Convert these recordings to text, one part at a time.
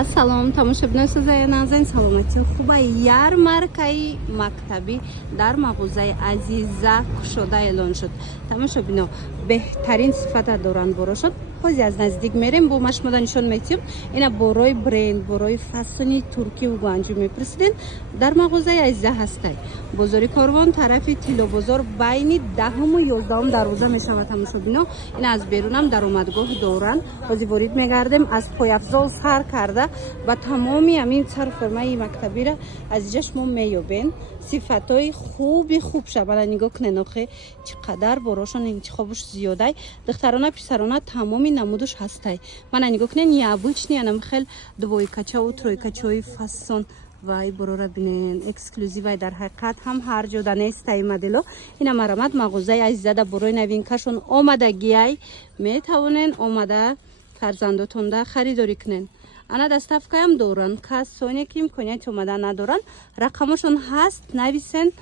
ассалом тамошобиносозаи назарин саломати хуба ярмаркаи мактаби дар мағозаи азиза кушода эълон шуд. Тамошобино беҳтарин сифата доранд боро шуд. ҳозир аз наздик мерем бо машмода нишон метиҳем. Ина борои бренд, борои фасони туркиву гуанҷу мепурсиден. Дар мағозаи азиза ҳастай. Бозори Корвон тарафи Тилобозор байни 10-ум 11-ум дарвоза мешавад. Тамошобино ина аз берунам даромадгоҳ доранд. ҳозир ворид мегардем аз пойафзол сар карда ба тамоми амин сарформаи мактабира аз инҷа шумо меёбен. сифатҳои хуби хуб шабана нигоҳ кунен охе чӣ қадар борошон интихобуш зиёдай. духтарона писарона тамоми намудуш ҳастай. Мана нигоҳ кунен необычный анам хел двойкачаву тройкачаи фасон вай борора бинен эксклюзивай дар ҳақиқат ҳам ҳар ҷода нестаи модело. ина марамат мағозаи азизада борои навинкашон омадагиай метавонен омада фарзандотонда харидорӣ кунен. Ана доставкаам доранд. Касоне ки имконият омада надоранд, рақамашон ҳаст, нависен,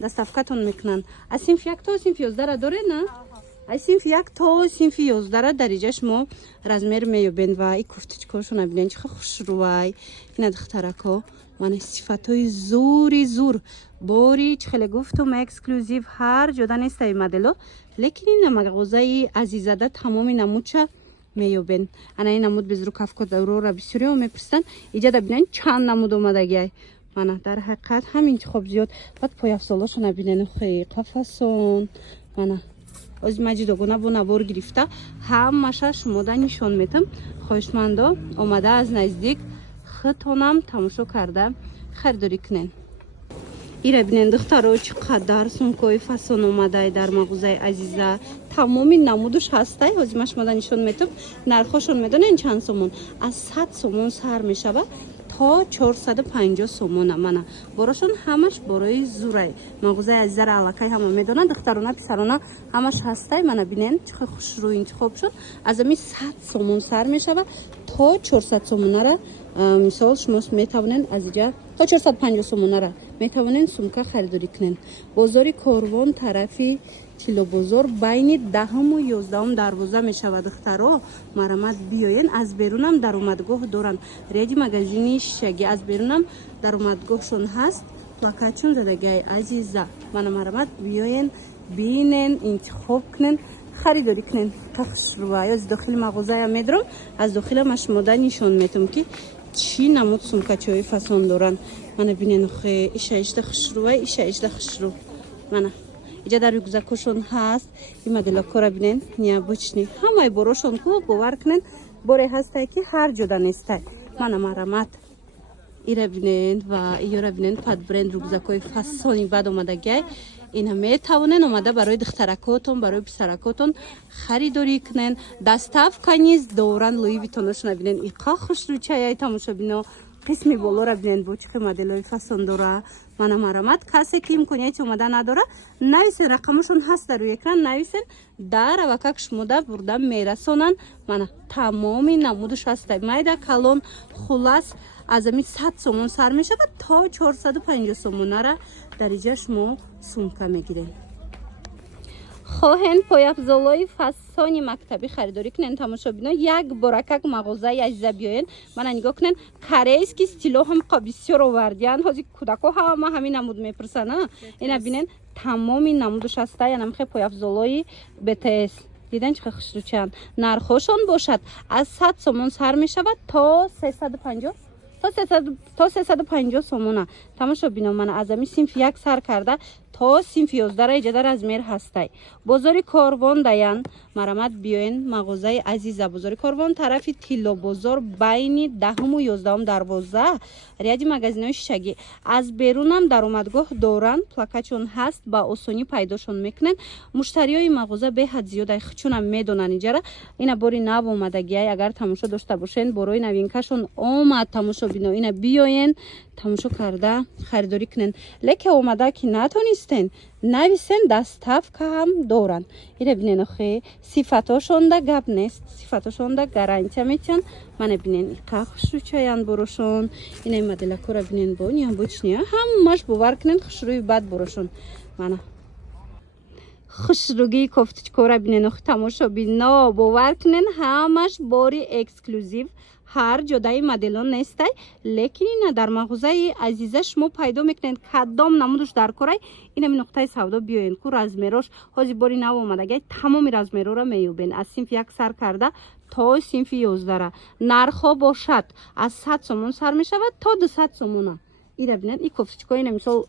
доставкатон мекунанд. Аз синфи 1 то синфи 11 доред на? Аз синфи 1 то синфи 11 дар инҷа шумо размер меёбен ва и кофтачкашон набинен чӣ хушрувай. Ина духтарако мана сифатҳои зури зур бори чӣ хеле гуфтум эксклюзив ҳар ҷода нестаи модело, лекин ина мағозаи азизада тамоми намудша меёбен. Ана ин намуд без рукавка дарора бисёриҳо мепурсанд. Иҷа дабинен чанд намуд омадагиай. Мана дар ҳақиқат ҳам интихоб зиёд. Баъд пояфзолошо набинен охе қафасон. Мана ҳозир маҷидогона бо набор гирифта ҳамаша шумода нишон метам. хоҳишмандо омада аз наздик хитонам тамошо карда харидорӣ кунен. ира бинен духтаро чӣ қадар сумкаи фасон омадай дар мағозаи азиза. тамоми намудуш ҳастай. ҳозир ма шумода нишон метам. нархошон медонен чанд сомон? Аз 100 сомон сар мешава то 450 сомона. Мана борошон ҳамаш борои зурай. мағозаи азизара аллакай ҳама медонанд. духтарона писарона ҳамаш ҳастай. мана бинен чӣ хушрӯй интихоб шуд. аз ами 100 сомон сар мешава то 400 сомонара мисол шумо метавонен аз инҷа то 450 сомонара метавонен сумка харидорӣ кунен. бозори Корвон тарафи Тилобозор байни 10-ум 11-ум дарвоза мешавад. духтаро марамат биёен. аз берунам даромадгоҳ доранд. реди магазини шишагӣ аз берунам даромадгоҳшон ҳаст. плакатшон задагиай азиза. мана марамат биёен бинен интихоб кунен харидорӣ кунен. хушрувай аз дохили мағозаам медорам. аз дохила ма шумода нишон метам ки чӣ намуд сумкачаҳои фасон доранд. мана бинен охе иша ишда хушрувай иша ишда хушрӯ. мана иҷа дар рюкзакошон ҳаст. ин моделакора бинен необычный ҳамаи борошон ку бовар кунен боре ҳастай ки ҳар ҷода нестай. мана марамат ира бинен ва иёра бинен падбренд рюкзакои фасони бад омадагиай. ина метавонен омада барои духтаракотон барои писаракотон харидорӣ кунен. доставка низ доранд. луи витоношон набинен иқа хушрӯчаяй тамошобино қисми болора бинен бо чӣ моделҳои фасон дора. мана марамат касе ки имконияти омада надора нависен рақамашон ҳаст дар рӯи экран нависен дар авакак шумода бурда мерасонанд. мана тамоми намудуш ҳастай майда калон хулас аз ами 100 сомон сар мешавад то 450 сомонара дар инҷа шумо сумка мегирен. хоҳен пояфзолои фасони мактабӣ харидорӣ кунен. тамошобино як боракак мағозаи азиза биёен. мана нигоҳ кунен корейский стило ҳам бисёр овардиянд. ҳозир кӯдако ҳама ҳамин намуд мепурсанд. ина бинен тамоми намудуш ҳастай. анамхе пояфзолои бтс диден чӣ хушрӯчанд. нархошон бошад аз 100 сомон сар мешавад то 350 то 350 сомона. тамошобино мана аз ами синфи 1 сар карда то синфи 11 иҷада размер ҳастай. бозори Корвон даян марамат биёен мағозаи азиза. бозори Корвон тарафи Тилобозор байни 10-ум 11-ум дарвоза ряди магазинҳои шишагӣ аз берунам даромадгоҳ доранд. плакатшон ҳаст ба осонӣ пайдошон мекунен. муштариҳои мағоза беҳад зиёдай хучунам медонанд иҷара. ина бори нав омадагиай агар тамошо дошта бошен борои навинкашон омад. тамошобино ина биёен тамошо карда харидорӣ кунен. леке омада ки натонистен нависен доставка ҳам доранд. ира бинен охе сифатошонда гап нест. сифатошонда гарантия метиҳанд. мана бинен иқа хушрӯчаянд борошон. ина моделакора бинен бо необычния ҳамаш бовар кунен хушрӯи бад борошон. мана хушругии кофточкора бинен тамошобино бовар кунен ҳамаш бори эксклюзив ҳар ҷодаи моделон нестай, лекин ина дар мағозаи азиза шумо пайдо мекунед кадом намудаш дар корай, инами нуқтаи савдо биёед ку размерош ҳозир бори нав омадагай тамоми размерора меёбен аз синфи 1 сар карда то синфи 11 нархҳо бошад аз 100 сомон сар мешавад то 200 сомона. ира бинед ин кофточка ина мисол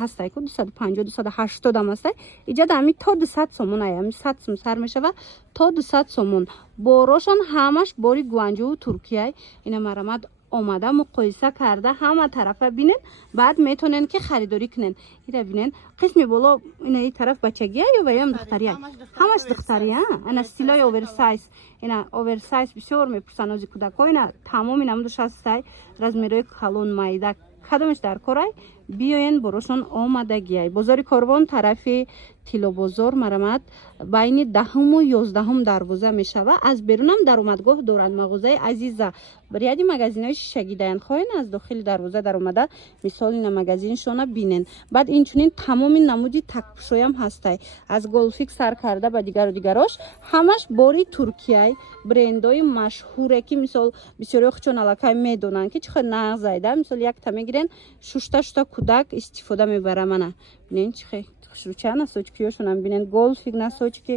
ҳастай ку 250 280 ам ҳастай иҷада ами то 200 сомон ай ами 100 сом сар мешава то 200 сомон. борошон ҳамаш бори гуанҷову туркияй. ина марамад омада муқоиса карда ҳама тарафа бинен, баъд метонен ки харидорӣ кунен. ира бинен қисми боло ина ин тараф бачагия ё ва ём духтария, ҳамаш духтария. ана стилои оверсайз, ина оверсайз бисёр мепурсан ози кӯдако. ина тамоми намудаш ҳастай размерои калон майда кадомаш дар корай биёен борошон омадагиай. бозори Корвон тарафи тилобозор марамад байни 10-у 11 дарвоза мешава. аз берунам даромадгоҳ дорад мағозаи азиза. ряди магазинҳои шишагӣ даян хоҳен аз дохили дарвоза даромада мисол ина магазиншона бинен. баъд инчунин тамоми намуди такпушоям ҳастай аз голфик сар карда ба дигару дигарош ҳамаш бори туркияй брендои машҳуре ки мисол бисёриҳо хучон аллакай медонанд ки чӣ хел нағз зайда мисол якта мегирен шушта кӯдак истифода мебарам. ана бинен чӣ хел хушрӯча носочкиёшонам бинен голфик носочки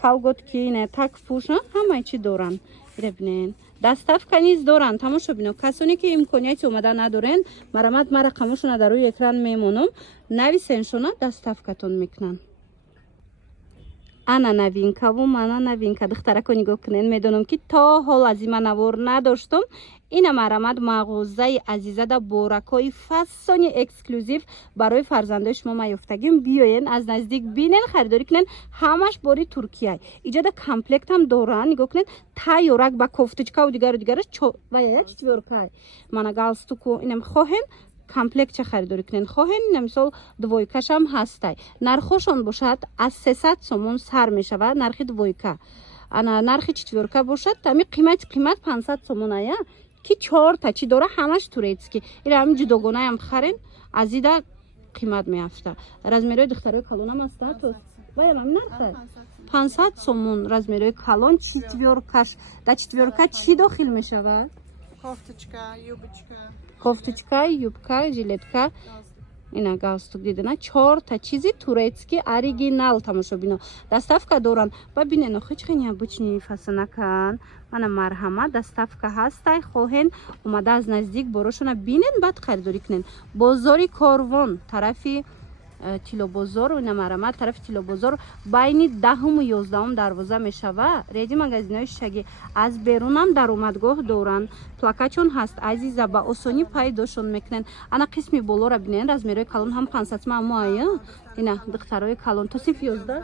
калготки ина такпуша ҳамаи чӣ доранд. ира бинен даставка низ доранд. тамошо бино касоне ки имконияти омада надорен марамад ма рақамошона дар рӯи экран мемонам нависеншона даставкатон мекунанд. ана новинкаву мана новинка духтарако нигоҳ кунен медонам ки то ҳол аз има навор надоштам. ина марамад мағозаи азизада боракои фасони эксклюзив барои фарзандои шумо ма ёфтагим. биёен аз наздик бинен харидорӣ кунен ҳамаш бори туркияй. иҷода комплектам доранд. нигоҳ кунен тайёрак ба кофточкаву дигару дигараш ва як четвёркай мана галстуку инам хоҳен комплектча харидорӣ кунен хоҳен ина мисол двойкашам ҳастай. нархошон бошад аз 300 сомон сар мешавад нархи двойка. ана нархи четвёрка бошад ами қимат 500 сомон ая ки 4 та чи дора ҳамаш турецки. ира ами ҷудогонаам харен аз ида қимат меафта. размерои духтарои калонам аста то ваям ами нарха 500 сомон размерои калон четвёркаш. да четвёрка чи дохил мешавад? кофточка, юбка, жилетка, ина галстук дидана 4 та чизи турецки оригинал. тамошо бино даставка доранд. ба бинен охи чӣ необычни фасонакан. мана марҳама даставка ҳастай хоҳен омада аз наздик борошона бинен баъд харидорӣ кунен. бозори Корвон тарафи тилобозор ина марамад тарафи тилобозор байни 10-у 11 дарвоза мешава. реди магазинҳои шишагӣ аз берунам даромадгоҳ доранд. плакачон ҳаст азиза ба осонӣ пайдошон мекунен. ана қисми болора бинен размерои калон ҳам 500 аммо ая ина духтарои калон то синфи 11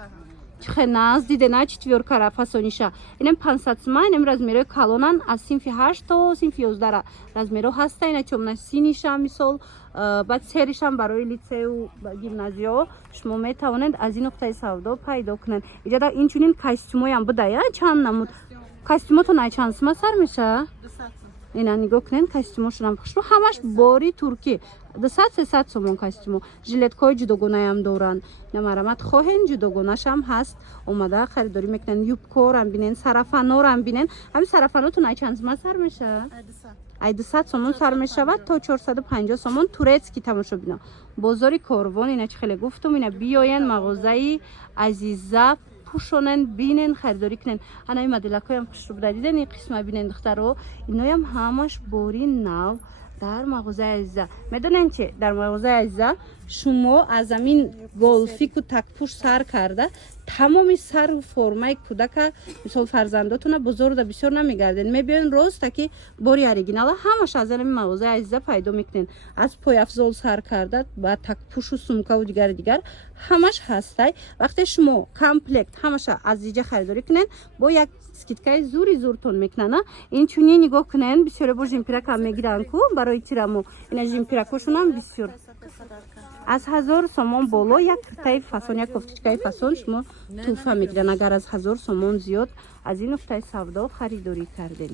чихе наз дидена четвёркара фасониша инем 500 сма инем размерои калонан аз синфи 8 то синфи 11 размеро ҳаста. ина чомна синиша мисол баъд серишам барои лицею гимназиё шумо метавонед аз ин нуқтаи савдо пайдо кунед. иҷода инчунин костюмоям будая чанд намуд костюмотон ай чанд сма сар меша? ина нигоҳ кунед костюмошонам хушрӯ ҳамаш бори туркӣ 200-300 сомон костюмо. жилеткаҳои ҷудогонаям доранд. ина марамад хоҳен ҷудогонашам ҳаст омада харидорӣ мекунен. юбкорам бинен сарафанорам бинен. ҳамин сарафанотон ай чанд сма сар меша? ай 200 сомон сар мешавад то 450 сомон турецки. тамошо бино бозори Корвон ина чӣ хеле гуфтум. ина биёен мағозаи азиза пушонен бинен харидорӣ кунен. ана ин моделакоям хушрӯ буда диден ин қисма бинен духтаро иноям ҳамаш бори нав дар мағозаи азиза. медонен чи дар мағозаи азиза шумо аз амин голфику такпуш сар карда тамоми сару формаи кӯдака мисол фарзандотона бозорда бисёр намегарден мебиён роста ки бори оригинала ҳамаш аз амин мағозаи азиза пайдо мекунен. аз пойафзол сар карда ба такпушу сумкаву дигар ҳамаш ҳастай. вақте шумо комплект ҳамаша аз иҷа харидорӣ кунен бо як скидкаи зури зуртон мекунана. инчунин нигоҳ кунен бисёре бо жимпиракам мегиранд ку барои тирамо. ина жимпиракошонам бисёр аз 1000 сомон боло як куртаи фасон як кофточкаи фасон шумо туҳфа мегиранд. агар аз 1000 сомон зиёд аз ин нуқтаи савдо харидорӣ кардем.